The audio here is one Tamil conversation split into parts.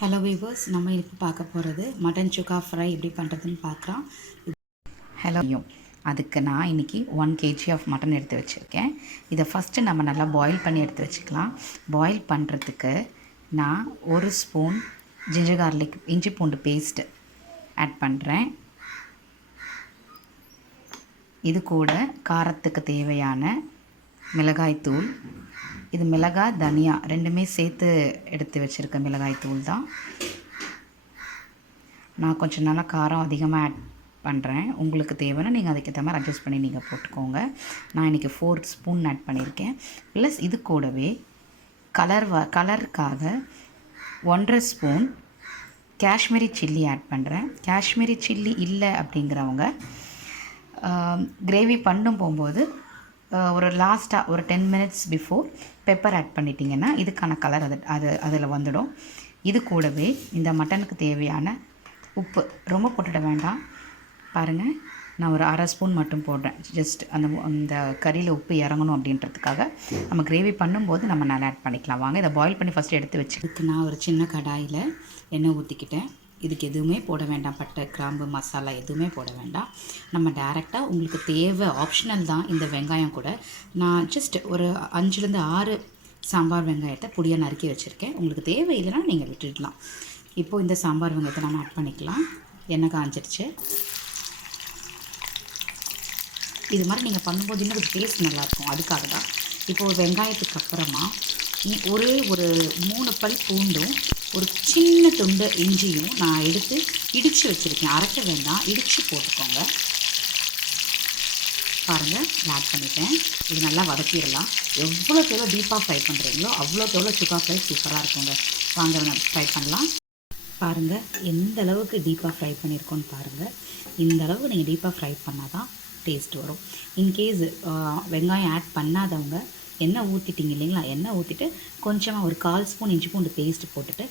ஹலோ வீவர்ஸ், நம்ம இப்போ பார்க்க போகிறது மட்டன் சுக்கா ஃப்ரை எப்படி பண்ணுறதுன்னு பார்க்கலாம். ஹலோ, அதுக்கு நான் இன்றைக்கி 1 kg ஆஃப் மட்டன் எடுத்து வச்சுருக்கேன். இதை ஃபஸ்ட்டு நம்ம நல்லா பாயில் பண்ணி எடுத்து வச்சுக்கலாம். பாயில் பண்ணுறதுக்கு நான் 1 ஸ்பூன் ஜிஞ்சர் கார்லிக் இஞ்சி பூண்டு பேஸ்ட்டு ஆட் பண்ணுறேன். இது கூட காரத்துக்கு தேவையான மிளகாய்த்தூள், இது மிளகாய் தனியா ரெண்டுமே சேர்த்து எடுத்து வச்சுருக்க மிளகாய்த்தூள் தான். நான் கொஞ்சம் நல்லா காரம் அதிகமாக ஆட் பண்ணுறேன். உங்களுக்கு தேவைன்னா நீங்கள் அதுக்கேற்ற மாதிரி அட்ஜஸ்ட் பண்ணி நீங்கள் போட்டுக்கோங்க. நான் இன்றைக்கி 4 ஸ்பூன் ஆட் பண்ணியிருக்கேன். ப்ளஸ் இது கூடவே கலருக்காக 1.5 ஸ்பூன் காஷ்மீரி சில்லி ஆட் பண்ணுறேன். காஷ்மீரி சில்லி இல்லை அப்படிங்கிறவங்க கிரேவி பண்ணும் போகும்போது ஒரு லாஸ்ட்டாக ஒரு 10 minutes பிஃபோர் பெப்பர் ஆட் பண்ணிட்டீங்கன்னா இதுக்கான கலர் அதில் வந்துடும். இது கூடவே இந்த மட்டனுக்கு தேவையான உப்பு ரொம்ப போட்டுட வேண்டாம். பாருங்கள், நான் ஒரு 1/2 ஸ்பூன் மட்டும் போடுறேன். ஜஸ்ட் அந்த கறியில் உப்பு இறங்கணும் அப்படின்றதுக்காக. நம்ம கிரேவி பண்ணும்போது நம்ம நல்லா ஆட் பண்ணிக்கலாம். வாங்க இதை பாயில் பண்ணி ஃபஸ்ட்டு எடுத்து வச்சுருக்கு. நான் ஒரு சின்ன கடாயில் எண்ணெய் ஊற்றிக்கிட்டேன். இதுக்கு எதுவுமே போட வேண்டாம், பட்டை கிராம்பு மசாலா எதுவுமே போட வேண்டாம். நம்ம டைரெக்டாக உங்களுக்கு தேவை ஆப்ஷனல் தான் இந்த வெங்காயம் கூட. நான் ஜஸ்ட் ஒரு 5லேருந்து 6 சாம்பார் வெங்காயத்தை பொடியாக நறுக்கி வச்சுருக்கேன். உங்களுக்கு தேவையில்லைன்னா நீங்கள் விட்டுடலாம். இப்போது இந்த சாம்பார் வெங்காயத்தை நம்ம ஆட் பண்ணிக்கலாம். எண்ணெய் காஞ்சிடுச்சு. இது மாதிரி நீங்கள் பண்ணும்போது இன்னும் கொஞ்சம் டேஸ்ட் நல்லாயிருக்கும், அதுக்காக தான். இப்போது வெங்காயத்துக்கு அப்புறமா ஒரு 3 பல் பூண்டும் ஒரு சின்ன துண்டு இஞ்சியும் நான் எடுத்து இடித்து வச்சுருக்கேன். அரைக்க வேண்டாம், இடித்து போட்டுக்கோங்க. பாருங்கள், ஆட் பண்ணிட்டேன். இது நல்லா வதக்கிடலாம். எவ்வளோக்கு எவ்வளோ டீப்பாக ஃப்ரை பண்ணுறீங்களோ அவ்வளோக்கு எவ்வளோ சுக்கா ஃப்ரை சூப்பராக இருக்குங்க. வாங்க ஃப்ரை பண்ணலாம். பாருங்கள், எந்த அளவுக்கு டீப்பாக ஃப்ரை பண்ணியிருக்கோன்னு பாருங்கள். இந்த அளவுக்கு நீங்கள் டீப்பாக ஃப்ரை பண்ணால் தான் டேஸ்ட் வரும். இன்கேஸ் வெங்காயம் ஆட் பண்ணாதவங்க எண்ணெய் ஊற்றிட்டிங்க இல்லைங்களா, எண்ணெய் ஊற்றிட்டு கொஞ்சமாக ஒரு 1/4 ஸ்பூன் இஞ்சி பூண்டு பேஸ்ட்டு போட்டுட்டு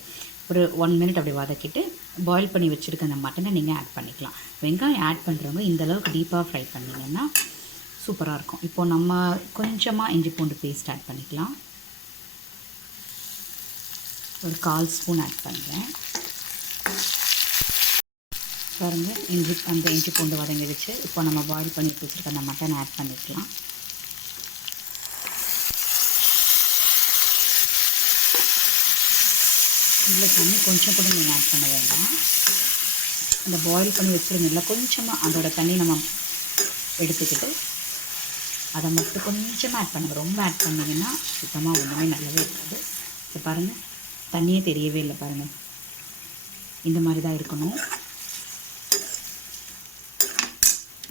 ஒரு 1 minute அப்படி வதக்கிட்டு பாயில் பண்ணி வச்சுருக்க அந்த மட்டனை நீங்கள் ஆட் பண்ணிக்கலாம். வெங்காயம் ஆட் பண்ணுறவங்க இந்தளவுக்கு டீப்பாக ஃப்ரை பண்ணிங்கன்னா சூப்பராக இருக்கும். இப்போது நம்ம கொஞ்சமாக இஞ்சி பூண்டு பேஸ்ட் ஆட் பண்ணிக்கலாம். ஒரு 1/4 ஸ்பூன் ஆட் பண்ணுறேன். பாருங்கள், இஞ்சி பூண்டு வதங்கிடுச்சு. இப்போ நம்ம பாயில் பண்ணி வச்சுருக்க அந்த மட்டனை ஆட் பண்ணிக்கலாம். இதில் தண்ணி கொஞ்சம் கூட நீங்கள் ஆட் பண்ண வேண்டாம். அந்த பாயில் பண்ணி வச்சுருந்தீங்களா, கொஞ்சமாக அதோட தண்ணி நம்ம எடுத்துக்கிட்டு அதை மட்டும் கொஞ்சமாக ஆட் பண்ணுங்கள். ரொம்ப ஆட் பண்ணிங்கன்னா சுத்தமாக ஒன்றுமே நல்லாவே இருக்காது. இப்போ பாருங்கள், தண்ணியே தெரியவே இல்லை. பாருங்கள், இந்த மாதிரி தான் இருக்கணும்.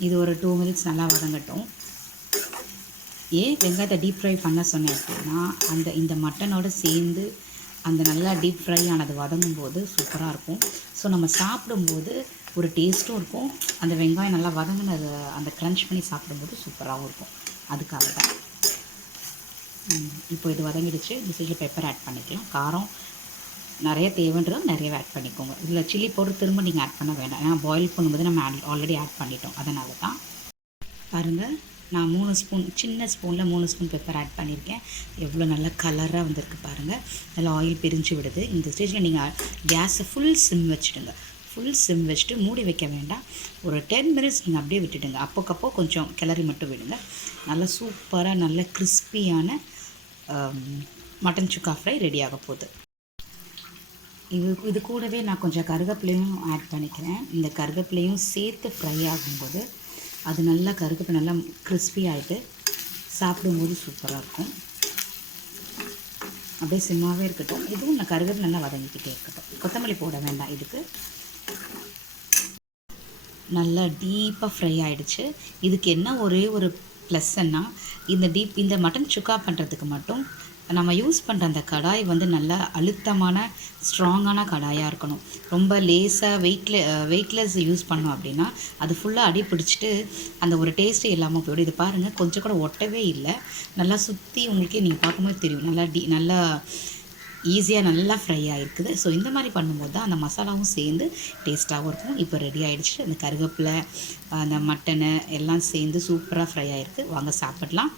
இது ஒரு 2 minutes நல்லா வதங்கட்டும். ஏன் வெங்காயத்தை டீப் ஃப்ரை பண்ண சொன்னேன் அப்படின்னா, இந்த மட்டனோடு சேர்ந்து அந்த நல்லா டீப் ஃப்ரை ஆனது வதங்கும்போது சூப்பராக இருக்கும். ஸோ நம்ம சாப்பிடும்போது ஒரு டேஸ்ட்டும் இருக்கும். அந்த வெங்காயம் நல்லா வதங்கினது அந்த க்ரன்ச் பண்ணி சாப்பிடும்போது சூப்பராகவும் இருக்கும். அதுக்காக தான். இப்போ இது வதங்கிடுச்சு. இந்த சைடில் பெப்பர் ஆட் பண்ணிக்கலாம். காரம் நிறைய தேவைன்றது நிறையவே ஆட் பண்ணிக்கோங்க. இதில் சில்லி பவுடர் திரும்ப நீங்கள் ஆட் பண்ண வேண்டாம், ஏன்னா பாயில் பண்ணும்போது நம்ம ஆல்ரெடி ஆட் பண்ணிட்டோம். அதனால தான். பாருங்கள், நான் 3 ஸ்பூன், சின்ன ஸ்பூனில் 3 ஸ்பூன் பெப்பர் ஆட் பண்ணியிருக்கேன். எவ்வளோ நல்லா கலராக வந்திருக்கு பாருங்கள். நல்லா ஆயில் பிரிஞ்சு விடுது. இந்த ஸ்டேஜில் நீங்கள் கேஸை ஃபுல் சிம் வச்சுடுங்க. ஃபுல் சிம் வச்சுட்டு மூடி வைக்க வேண்டாம். ஒரு 10 minutes நீங்கள் அப்படியே விட்டுடுங்க. அப்போக்கப்போ கொஞ்சம் கிளறி மட்டும் விடுங்க. நல்லா சூப்பராக நல்ல கிறிஸ்பியான மட்டன் சுக்கா ஃப்ரை ரெடி ஆக போகுது. இது கூடவே நான் கொஞ்சம் கருவேப்பிலையும் ஆட் பண்ணிக்கிறேன். இந்த கருவேப்பிலையும் சேர்த்து ஃப்ரை ஆகும்போது அது நல்லா கருவேப்பிலை நல்லா கிறிஸ்பி ஆகிட்டு சாப்பிடும்போது சூப்பராக இருக்கும். அப்படியே சிம்மாகவே இருக்கட்டும். இதுவும் நான் கருவேப்பிலை நல்லா வதங்கிக்கிட்டே இருக்கட்டும். கொத்தமல்லி போட வேண்டாம். இதுக்கு நல்லா டீப்பாக ஃப்ரை ஆகிடுச்சு. இதுக்கு என்ன ஒரே ஒரு ப்ளஸ்ன்னா, இந்த மட்டன் சுக்கா பண்ணுறதுக்கு மட்டும் நம்ம யூஸ் பண்ணுற அந்த கடாய் வந்து நல்லா அழுத்தமான ஸ்ட்ராங்கான கடாயாக இருக்கணும். ரொம்ப லேஸாக வெயிட்லெஸ் யூஸ் பண்ணோம் அப்படின்னா அது ஃபுல்லாக அடி பிடிச்சிட்டு அந்த ஒரு டேஸ்ட்டே இல்லாமல் போய்டும். இது பாருங்கள், கொஞ்சம் கூட ஒட்டவே இல்லை. நல்லா சுற்றி உங்களுக்கே நீங்கள் பார்க்கும்போது தெரியும். நல்லா ஈஸியாக நல்லா ஃப்ரை ஆகிருக்குது. ஸோ இந்த மாதிரி பண்ணும்போது தான் அந்த மசாலாவும் சேர்ந்து டேஸ்ட்டாகவும் இருக்கும். இப்போ ரெடி ஆகிடுச்சு. அந்த கருவேப்பிலை, அந்த மட்டனு எல்லாம் சேர்ந்து சூப்பராக ஃப்ரை ஆகிருக்கு. வாங்க சாப்பிடலாம்.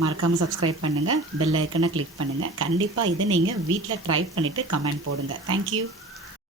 மறக்காமல் சப்ஸ்கிரைப் பண்ணுங்கள், பெல் ஐக்கனை கிளிக் பண்ணுங்கள். கண்டிப்பாக இதை நீங்கள் வீட்டில் ட்ரை பண்ணிவிட்டு கமெண்ட் போடுங்க. தேங்க்யூ.